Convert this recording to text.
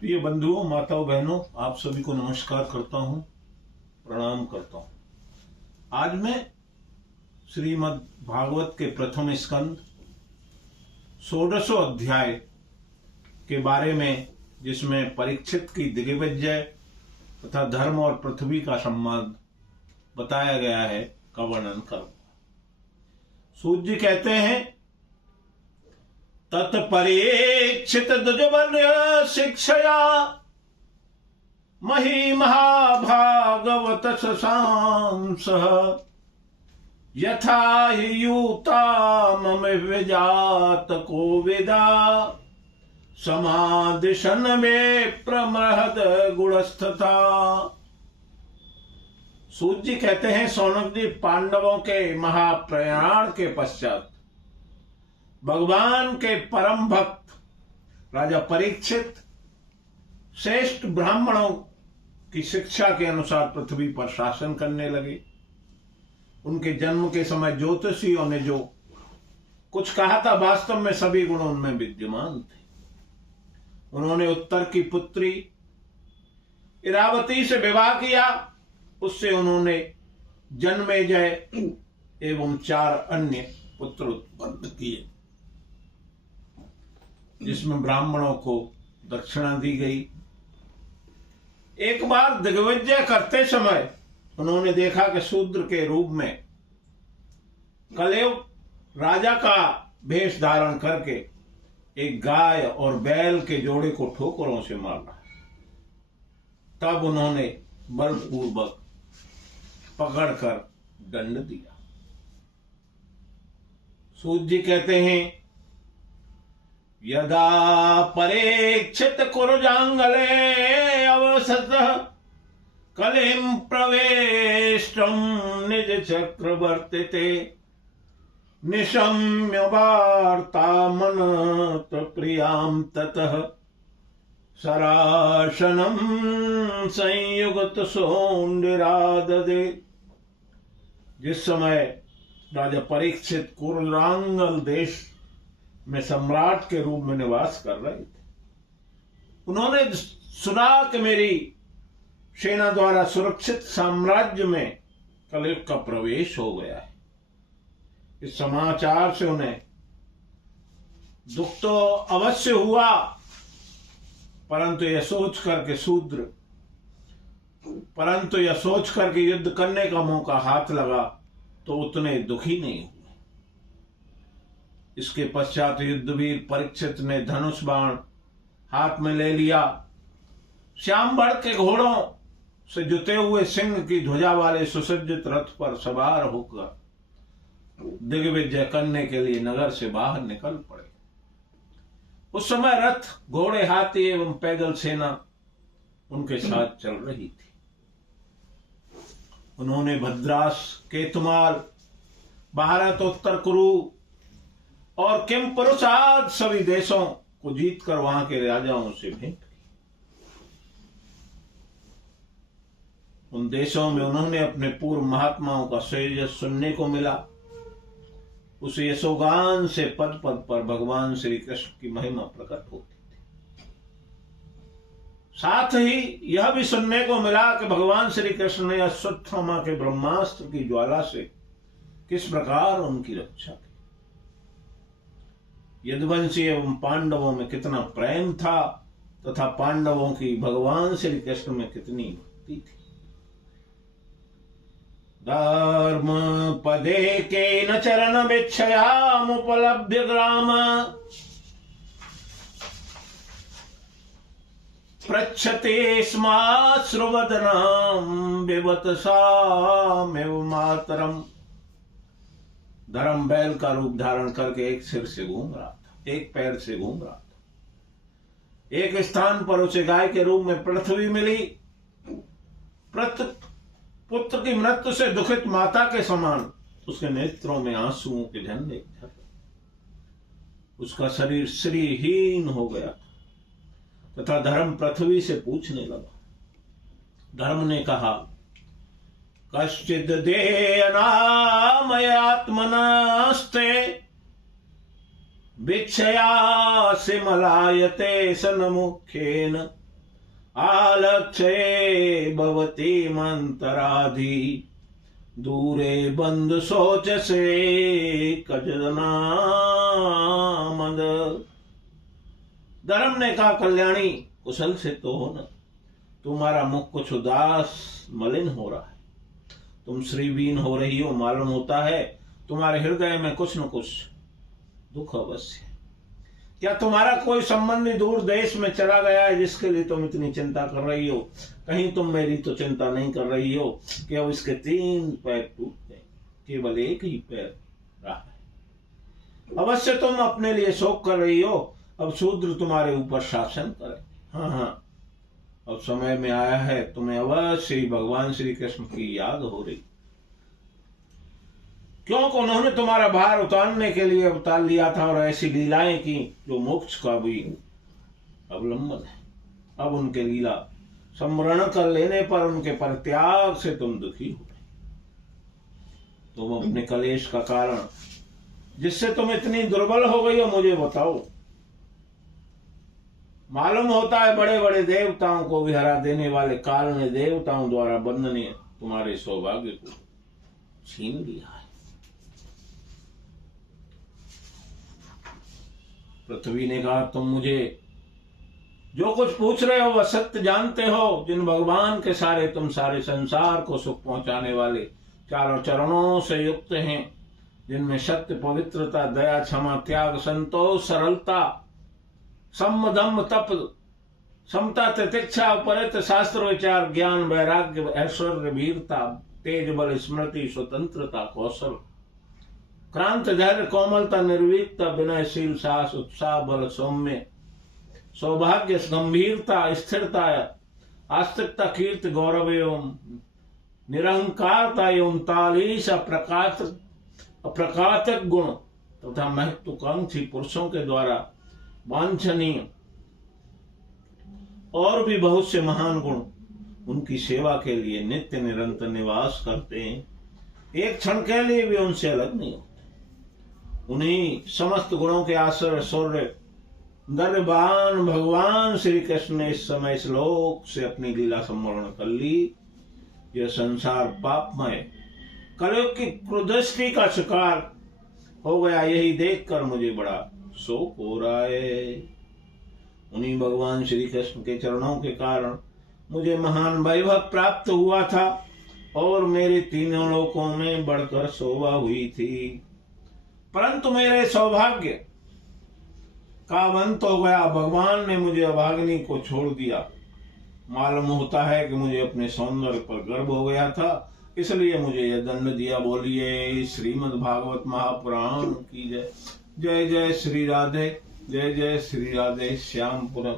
प्रिय बंधुओं, माताओं, बहनों, आप सभी को नमस्कार करता हूं, प्रणाम करता हूं। आज मैं श्रीमद् भागवत के प्रथम स्कंद 16वां अध्याय के बारे में, जिसमें परीक्षित की दिग्विजय तथा धर्म और पृथ्वी का संबंध बताया गया है, का वर्णन करूंगा। सूत जी कहते हैं, तत्परीक्षित द्विजवर्य शिक्षया मही महाभागवत शशांसः यथा हि यूता मम विजात कोविदा समादिशन में प्रमहद गुणस्थता। सूत जी कहते हैं, सौनक जी, पांडवों के महाप्रयाण के पश्चात भगवान के परम भक्त राजा परीक्षित श्रेष्ठ ब्राह्मणों की शिक्षा के अनुसार पृथ्वी पर शासन करने लगे। उनके जन्म के समय ज्योतिषियों ने जो कुछ कहा था, वास्तव में सभी गुण उनमें विद्यमान थे। उन्होंने उत्तर की पुत्री इरावती से विवाह किया। उससे उन्होंने जन्मेजय एवं 4 अन्य पुत्र उत्पन्न किए, जिसमें ब्राह्मणों को दक्षिणा दी गई। एक बार दिग्विजय करते समय उन्होंने देखा कि शूद्र के रूप में कलयुग राजा का भेष धारण करके एक गाय और बैल के जोड़े को ठोकरों से मार रहा है। तब उन्होंने बलपूर्वक पकड़कर दंड दिया। सूत जी कहते हैं, यदा परीक्षित कुरुजांगले अवसतः कलिं प्रवेष्टं निज चक्रवर्तिते निशम्य वार्तामनत प्रियां ततः सरासनं संयुक्त सोंडिराददे। जिस समय राजा परीक्षित कुरुरांगल देश में सम्राट के रूप में निवास कर रहे थे, उन्होंने सुना कि मेरी सेना द्वारा सुरक्षित साम्राज्य में कलयुग का प्रवेश हो गया है। इस समाचार से उन्हें दुख तो अवश्य हुआ, परंतु यह सोच करके युद्ध करने का मौका हाथ लगा तो उतने दुखी नहीं हुए। इसके पश्चात युद्धवीर परीक्षित ने धनुष बाण हाथ में ले लिया। श्यामबड़ के घोड़ों से जुते हुए सिंह की ध्वजा वाले सुसज्जित रथ पर सवार होकर दिग्विजय करने के लिए नगर से बाहर निकल पड़े। उस समय रथ, घोड़े, हाथी एवं पैदल सेना उनके साथ चल रही थी। उन्होंने भद्रास, केतुमाल, भारत, उत्तर कुरु और किमपुरुष आदि सभी देशों को जीतकर वहां के राजाओं से भेंट की। उन देशों में उन्होंने अपने पूर्व महात्माओं का श्रेयस सुनने को मिला। उस यशोगान से पद पद पर भगवान श्री कृष्ण की महिमा प्रकट होती थी। साथ ही यह भी सुनने को मिला कि भगवान श्री कृष्ण ने अश्वत्थामा के ब्रह्मास्त्र की ज्वाला से किस प्रकार उनकी रक्षा की। यदुवंशी एवं पांडवों में कितना प्रेम था तथा पांडवों की भगवान श्री कृष्ण में कितनी भक्ति थी। धर्म पदे के न चरण भिक्षयामुपलभ्य ग्राम पृच्छते स्माश्रुवदनां विवतसामेव मातरम। धर्म बैल का रूप धारण करके एक सिर से घूम रहा था, एक पैर से घूम रहा था। एक स्थान पर उसे गाय के रूप में पृथ्वी मिली। पुत्र की मृत्यु से दुखित माता के समान उसके नेत्रों में आंसुओं के झरने झर। उसका शरीर श्रीहीन हो गया तथा धर्म पृथ्वी से पूछने लगा। धर्म ने कहा, कश्चिद देयनामयात्मनस्ते भिक्षया सिमलायते सन्मुखेन आलक्ष्ये भवति मंतराधि दूरे बंद सोच से कजना मद। धर्म ने कहा, कल्याणी कुशल से तो हो न, तुम्हारा मुख कुछ उदास मलिन हो रहा है, तुम श्रीवीन हो रही हो, मालूम होता है तुम्हारे हृदय में कुछ न कुछ दुख अवश्य है। क्या तुम्हारा कोई संबंधी दूर देश में चला गया है जिसके लिए तुम इतनी चिंता कर रही हो? कहीं तुम मेरी तो चिंता नहीं कर रही हो कि अब इसके 3 पैर टूट गए, केवल एक ही पैर रहा है। अवश्य तुम अपने लिए शोक कर रही हो, अब शूद्र तुम्हारे ऊपर शासन करे। हाँ हाँ, अब समय में आया है, तुम्हें अवश्य ही भगवान श्री कृष्ण की याद हो रही, क्योंकि उन्होंने तुम्हारा भार उतारने के लिए अवतार लिया था और ऐसी लीलाएं की जो मोक्ष का भी अवलंबन है। अब उनके लीला स्मरण कर लेने पर उनके परित्याग से तुम दुखी हो गए। तुम अपने कलेश का कारण जिससे तुम इतनी दुर्बल हो गई हो मुझे बताओ। मालूम होता है बड़े बड़े देवताओं को भी हरा देने वाले काल ने देवताओं द्वारा वंदनीय तुम्हारे सौभाग्य को छीन लिया है। पृथ्वी ने कहा, तुम मुझे जो कुछ पूछ रहे हो वह सत्य जानते हो। जिन भगवान के तुम सारे संसार को सुख पहुंचाने वाले चारों चरणों से युक्त हैं, जिनमें सत्य, पवित्रता, दया, क्षमा, त्याग, संतोष, सरलता, सम, दम, तप, समता, तितिक्षा, उपरित, शास्त्र विचार, ज्ञान, वैराग्य, ऐश्वर्य, वीरता, तेज, बल, स्मृति, स्वतंत्रता, कौशल, क्रांत, धैर्य, कोमलता, निर्भीकता, विनयशील, साहस, उत्साह, बल, सौम्य, सौभाग्य, गंभीरता, स्थिरता, आस्तिकता, कीर्ति, गौरव एवं निरहंकारता एवं 39 अप्रकातक गुण तथा महत्वाकांक्षी पुरुषों के द्वारा वांछनीय और भी बहुत से महान गुण उनकी सेवा के लिए नित्य निरंतर निवास करते हैं। एक क्षण के लिए भी उनसे अलग नहीं होते। उन्हीं समस्त गुणों के आश्रय सूर्य दरबान भगवान श्री कृष्ण ने इस समय इस लोक से अपनी लीला संवरण कर ली। यह संसार पापमय कलयुग की कुदृष्टि का शिकार हो गया, यही देखकर मुझे बड़ा शोक हो रहा है। उन्हीं भगवान श्री कृष्ण के चरणों के कारण मुझे महान वैभव प्राप्त हुआ था और मेरे तीनों लोकों में बढ़कर शोभा हुई थी, परंतु मेरे सौभाग्य का अंत हो गया। भगवान ने मुझे अभागिनी को छोड़ दिया। मालूम होता है कि मुझे अपने सौंदर्य पर गर्व हो गया था, इसलिए मुझे यह दंड दिया। बोलिए श्रीमद् भागवत महापुराण की जय। जय जय श्री राधे, जय जय श्री राधे श्याम। पुनः